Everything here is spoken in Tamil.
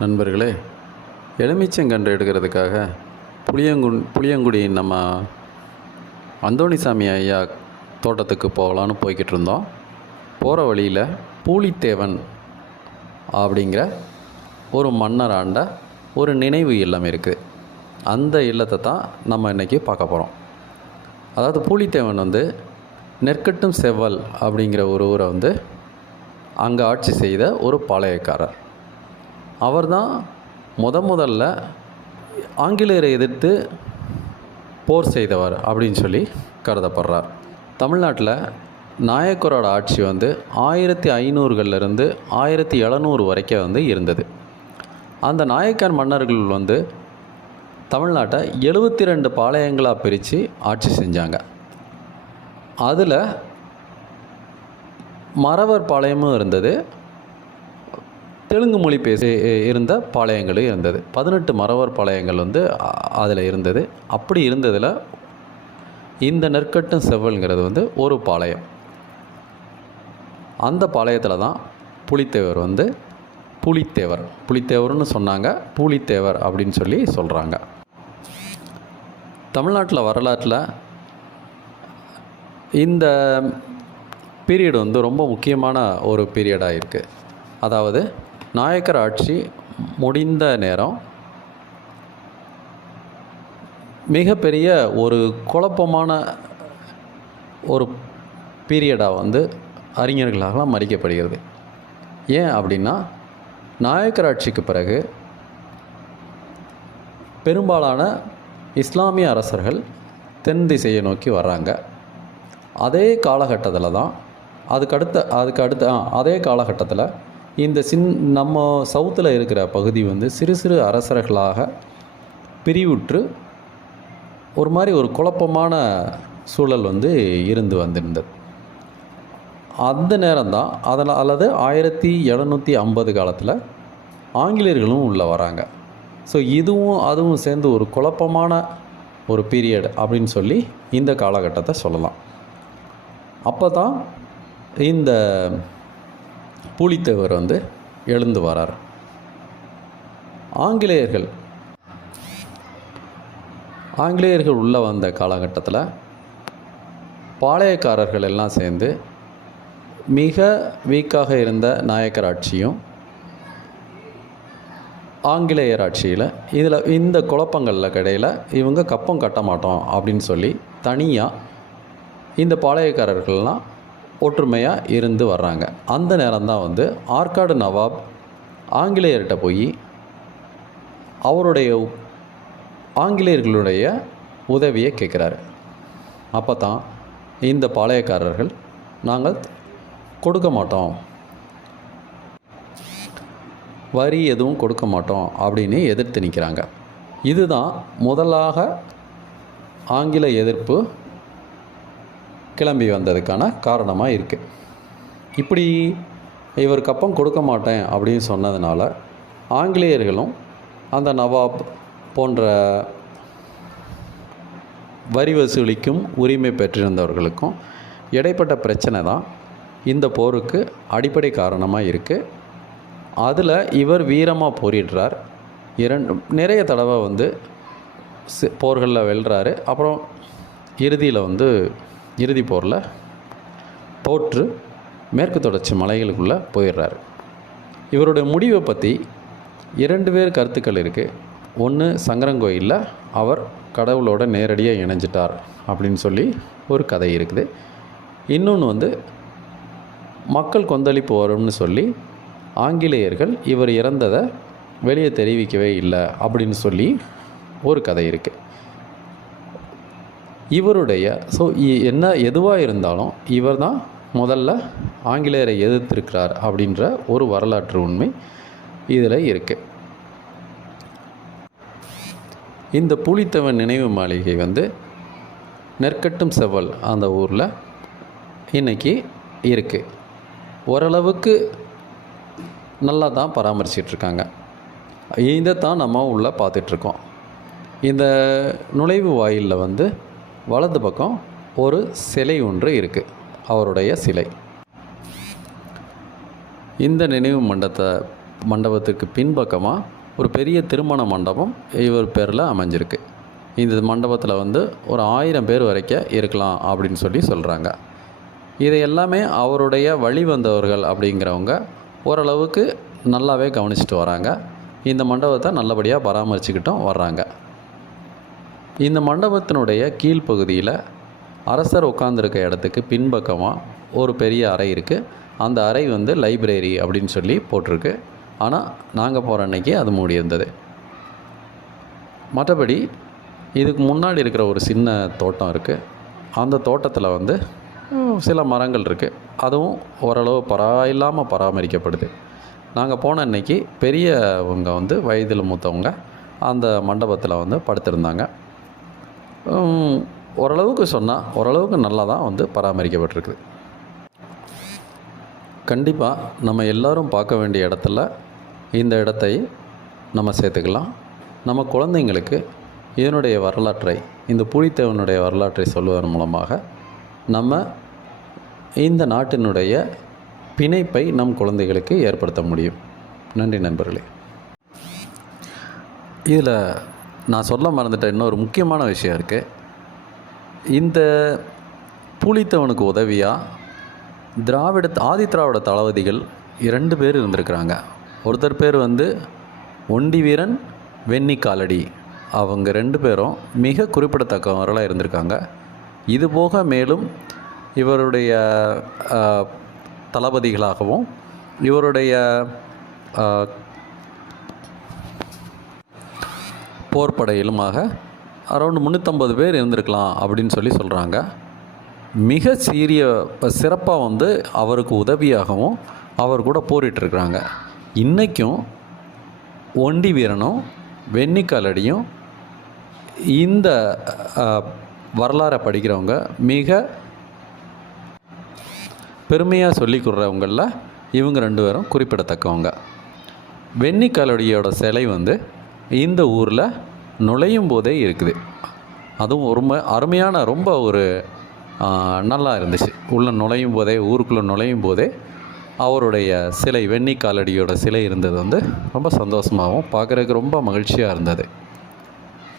நண்பர்களே, எலுமிச்சங்கன்று எடுக்கிறதுக்காக புளியங்குடியின் நம்ம அந்தோணிசாமி ஐயா தோட்டத்துக்கு போகலான்னு போய்கிட்டு இருந்தோம். போகிற வழியில் பூலித்தேவன் அப்படிங்கிற ஒரு மன்னர் ஆண்ட ஒரு நினைவு இல்லம் இருக்குது. அந்த இல்லத்தை தான் நம்ம இன்றைக்கி பார்க்க போகிறோம். அதாவது பூலித்தேவன் நெற்கட்டும் செவ்வல் அப்படிங்கிற ஒரு ஊரை அங்கே ஆட்சி செய்த ஒரு பாளையக்காரர். அவர் தான் முதல்ல ஆங்கிலேயரை எதிர்த்து போர் செய்தவர் அப்படின்னு சொல்லி கருதப்படுறார். தமிழ்நாட்டில் நாயக்கரோட ஆட்சி 1500களிலிருந்து 1700 வரைக்கும் இருந்தது. அந்த நாயக்கர் மன்னர்கள் தமிழ்நாட்டை 72 பாளையங்களாக பிரித்து ஆட்சி செஞ்சாங்க. அதில் மறவர் பாளையமும் இருந்தது, தெலுங்கு மொழி பேசி இருந்த பாளையங்களும் இருந்தது. 18 மறவர் பாளையங்கள் அதில் இருந்தது. அப்படி இருந்ததில் இந்த நெற்கட்டும் செவ்வல்ங்கிறது ஒரு பாளையம். அந்த பாளையத்தில் தான் புலித்தேவர் புலித்தேவர்னு சொன்னாங்க, பூலித்தேவர் அப்படின்னு சொல்லி சொல்கிறாங்க. தமிழ்நாட்டில் வரலாற்றில் இந்த பீரியட் ரொம்ப முக்கியமான ஒரு பீரியடாக இருக்குது. அதாவது நாயக்கர் ஆட்சி முடிந்த நேரம் மிகப்பெரிய ஒரு குழப்பமான ஒரு பீரியடாக அறிஞர்களால் மதிக்கப்படுகிறது. ஏன் அப்படின்னா, நாயக்கர் ஆட்சிக்கு பிறகு பெரும்பாலான இஸ்லாமிய அரசர்கள் தென் திசையை நோக்கி வர்றாங்க. அதே காலகட்டத்தில் தான் அதே காலகட்டத்தில் இந்த நம்ம சவுத்தில் இருக்கிற பகுதி சிறு சிறு அரசர்களாக பிரிவுற்று ஒரு மாதிரி ஒரு குழப்பமான சூழல் இருந்து வந்திருந்தது. அந்த நேரம்தான் அல்லது 1750 காலத்தில் ஆங்கிலேயர்களும் உள்ளே வராங்க. ஸோ அதுவும் சேர்ந்து ஒரு குழப்பமான ஒரு பீரியட் அப்படின்னு சொல்லி இந்த காலகட்டத்தை சொல்லலாம். அப்போ தான் இந்த பூலித்தேவர் எழுந்து வரார். ஆங்கிலேயர்கள் உள்ளே வந்த காலகட்டத்தில் பாளையக்காரர்கள் எல்லாம் சேர்ந்து மிக வீக்காக இருந்த நாயக்கர் ஆட்சியும் ஆங்கிலேயர் ஆட்சியில் இந்த குழப்பங்களில் இடையில் இவங்க கப்பம் கட்ட மாட்டோம் அப்படின்னு சொல்லி தனியாக இந்த பாளையக்காரர்கள்லாம் ஒற்றுமையாக இருந்து வர்றாங்க. அந்த நேரம்தான் ஆற்காடு நவாப் ஆங்கிலேயர்கிட்ட போய் ஆங்கிலேயர்களுடைய உதவியை கேட்குறாரு. அப்போ தான் இந்த பாளையக்காரர்கள் நாங்கள் கொடுக்க மாட்டோம், வரி எதுவும் கொடுக்க மாட்டோம் அப்படின்னு எதிர்த்து நிற்கிறாங்க. இதுதான் முதலாக ஆங்கில எதிர்ப்பு கிளம்பி வந்ததுக்கான காரணமாக இருக்குது. இப்படி இவர் கப்பம் கொடுக்க மாட்டேன் அப்படின்னு சொன்னதுனால ஆங்கிலேயர்களும் அந்த நவாப் போன்ற வரி வசூலிக்கும் உரிமை பெற்றிருந்தவர்களுக்கும் இடைப்பட்ட பிரச்சனை தான் இந்த போருக்கு அடிப்படை காரணமாக இருக்குது. அதில் இவர் வீரமாக போரிடுறார். நிறைய தடவை போர்களில் வெல்றாரு. அப்புறம் இறுதி போரில் தோற்று மேற்கு தொடர்ச்சி மலைகளுக்குள்ளே போயிடுறாரு. இவருடைய முடிவை பற்றி 2 பேர் கருத்துக்கள் இருக்குது. ஒன்று, சங்கரங்கோயிலில் அவர் கடவுளோட நேரடியாக இணைஞ்சிட்டார் அப்படின்னு சொல்லி ஒரு கதை இருக்குது. இன்னொன்று மக்கள் கொந்தளிப்பு வரும்னு சொல்லி ஆங்கிலேயர்கள் இவர் இறந்ததை வெளியே தெரிவிக்கவே இல்லை அப்படின்னு சொல்லி ஒரு கதை இருக்குது. இவருடைய எதுவாக இருந்தாலும் இவர் தான் முதல்ல ஆங்கிலேயரை எதிர்த்திருக்கிறார் அப்படின்ற ஒரு வரலாற்று உண்மை இதில் இருக்குது. இந்த பூலித்தேவன் நினைவு மாளிகை நெற்கட்டும் செவ்வல் அந்த ஊரில் இன்றைக்கி இருக்குது. ஓரளவுக்கு நல்லா தான் பராமரிச்சிட்ருக்காங்க. இதைத்தான் நம்ம உள்ளே பார்த்துட்ருக்கோம். இந்த நுழைவு வாயிலில் வலது பக்கம் ஒரு சிலை ஒன்று இருக்குது, அவருடைய சிலை. இந்த நினைவு மண்டபத்தை மண்டபத்துக்கு பின்பக்கமாக ஒரு பெரிய திருமண மண்டபம் இவர் பேரில் அமைஞ்சிருக்கு. இந்த மண்டபத்தில் வந்து ஒரு 1000 பேர் வரைக்கும் இருக்கலாம் அப்படின்னு சொல்கிறாங்க. இதை எல்லாமே அவருடைய வழி வந்தவர்கள் அப்படிங்கிறவங்க ஓரளவுக்கு நல்லாவே கவனிச்சிட்டு வராங்க. இந்த மண்டபத்தை நல்லபடியாக பராமரிச்சுக்கிட்டும் வர்றாங்க. இந்த மண்டபத்தினுடைய கீழ்ப்பகுதியில் அரசர் உட்கார்ந்துருக்க இடத்துக்கு பின்பக்கமாக ஒரு பெரிய அறை இருக்குது. அந்த அறை வந்து லைப்ரரி அப்படின்னு போட்டிருக்கு. ஆனால் நாங்கள் போகிற அன்னைக்கு அது மூடி இருந்தது. மற்றபடி இதுக்கு முன்னாடி இருக்கிற ஒரு சின்ன தோட்டம் இருக்குது. அந்த தோட்டத்தில் வந்து சில மரங்கள் இருக்குது. அதுவும் ஓரளவு இல்லாமல் பராமரிக்கப்படுது. நாங்கள் போன அன்னைக்கு பெரியவங்க வந்து வயதில் மூத்தவங்க அந்த மண்டபத்தில் வந்து படுத்திருந்தாங்க. ஓரளவுக்கு நல்லா தான் வந்து பராமரிக்கப்பட்டிருக்குது. கண்டிப்பாக நம்ம எல்லோரும் பார்க்க வேண்டிய இடத்துல இந்த இடத்தை நம்ம சேர்த்துக்கலாம். நம்ம குழந்தைங்களுக்கு இதனுடைய வரலாற்றை, இந்த புலித்தேவனுடைய வரலாற்றை சொல்வதன் மூலமாக நம்ம இந்த நாட்டினுடைய பிணைப்பை நம் குழந்தைகளுக்கு ஏற்படுத்த முடியும். நன்றி நண்பர்களே. இதில் நான் சொல்ல மறந்துட்ட இன்னொரு முக்கியமான விஷயம் இருக்குது. இந்த புலித்தேவனுக்கு உதவியாக ஆதி திராவிட தளபதிகள் 2 பேர் இருந்திருக்கிறாங்க. ஒருத்தர் பேர் வந்து ஒண்டி வீரன், வெண்ணி காலடி. அவங்க 2 பேரும் மிக குறிப்பிடத்தக்கவர்களாக இருந்திருக்காங்க. இதுபோக மேலும் இவருடைய தளபதிகளாகவும் இவருடைய போர்ப்படையிலுமாக அரௌண்ட் 350 பேர் இருந்திருக்கலாம் அப்படின்னு சொல்கிறாங்க. மிக சிறப்பாக வந்து அவருக்கு உதவியாகவும் அவர் கூட போரிட்டுருக்குறாங்க. இன்றைக்கும் ஒண்டி வீரனும் வெண்ணிக்காலடியும் இந்த வரலாறை படிக்கிறவங்க மிக பெருமையாக சொல்லிக்கொடுறவங்களில் இவங்க 2 பேரும் குறிப்பிடத்தக்கவங்க. வெண்ணிக்காலடியோட சிலை வந்து இந்த ஊரில் நுழையும் போதே இருக்குது. அதுவும் ரொம்ப அருமையான, ரொம்ப ஒரு நல்லா இருந்துச்சு. ஊருக்குள்ளே நுழையும் போதே அவருடைய சிலை, வெண்ணி காலடியோட சிலை இருந்தது வந்து ரொம்ப சந்தோஷமாகவும் பார்க்குறதுக்கு ரொம்ப மகிழ்ச்சியாக இருந்தது.